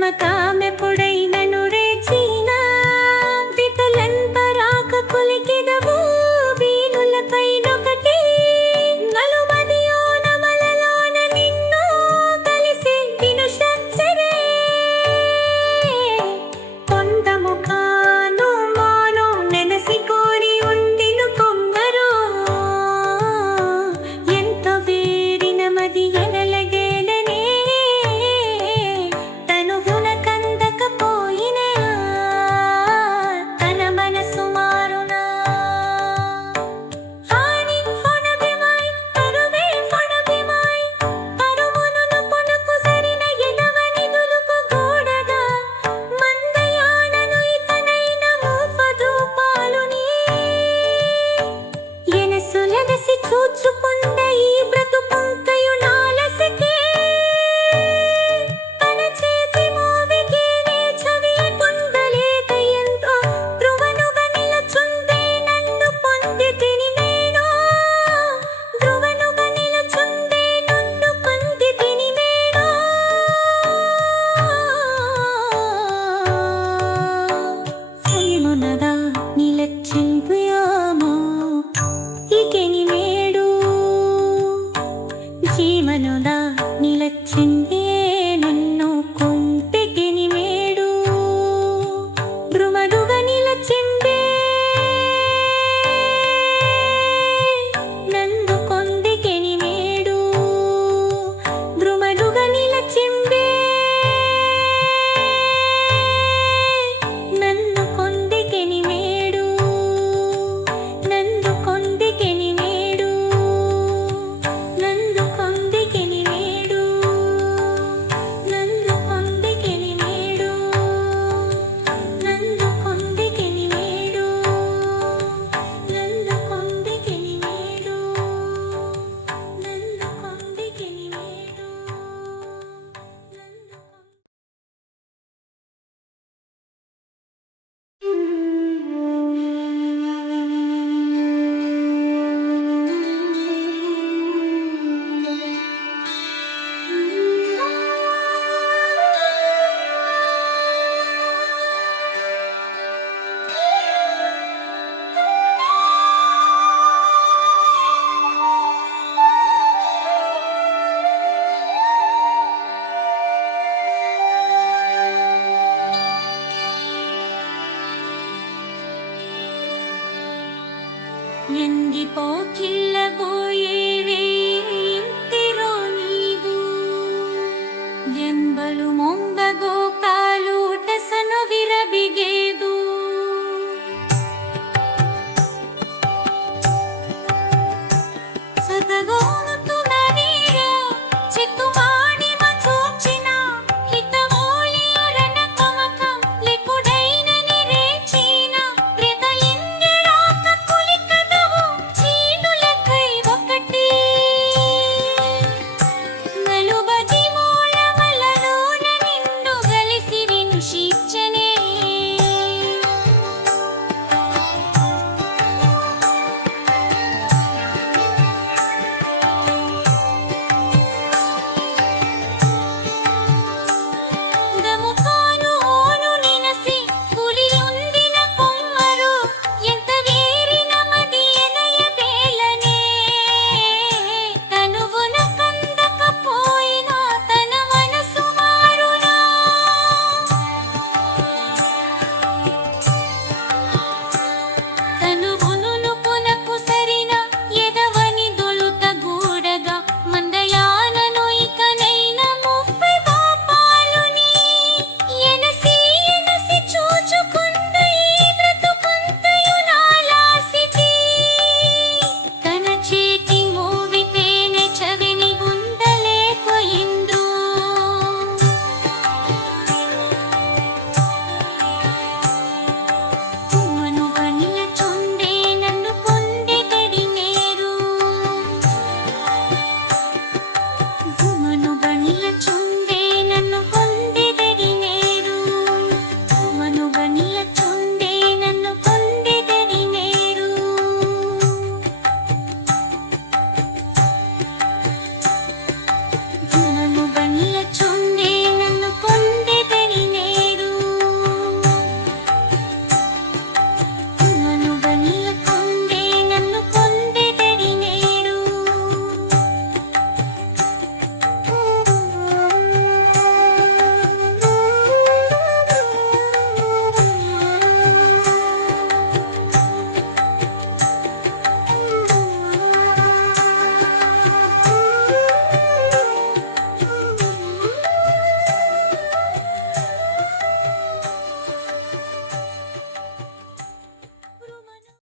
మమతామెప్పుడైనను రేచిన విపులంపరాక కులికెదవు వీణులపైనొకటి నలుమదియో నమలలోన నిన్ను కలిసి వినుషచ్చరే కొందముఖాను మాను నెనసి కోరి ఉండిను కొంగరు ఎంత వేరిన మది ఎనలగేలనే తనుగుణ కందకపోయిన తన మనసు మారునా హాని ఫొనబిమాయ్ పరువే ఫొనబిమాయ్ పరువును పొనకు సరిన ఎదవని దులుకు గూడగా మందయానను ఇకనైన మూపదు పాలుని ఎనసులగసి చూచుకుంద ఈ బ్రతుకుంకయు నాలసకే తన చేతి మోవికి నే చవియ పొందలేక ఎంతో ధ్రువనుగా నిలచుందే నన్ను పొందితిని నేను ధ్రువనుగా నిలచుందే నన్ను పొందితిని నేను ఏమునదా నిలచింపుయామో ఈకెని మేడు జీవనుదా నిలచిందే నన్ను కొంపెకెని మేడు ధ్రువనుగా నిలచిందే నందు కొందికెని మేడు ధ్రువనుగా నిలచిందే నందు కొందికెని మేడు నందు కొందికెని మేడు నందు కొందికెని మేడు నందు కొందికెని మేడు నందు కొందికెని మేడు నందు కొందికెని మేడు నందు కొందికెని మేడు ఎండిపోకిల్ల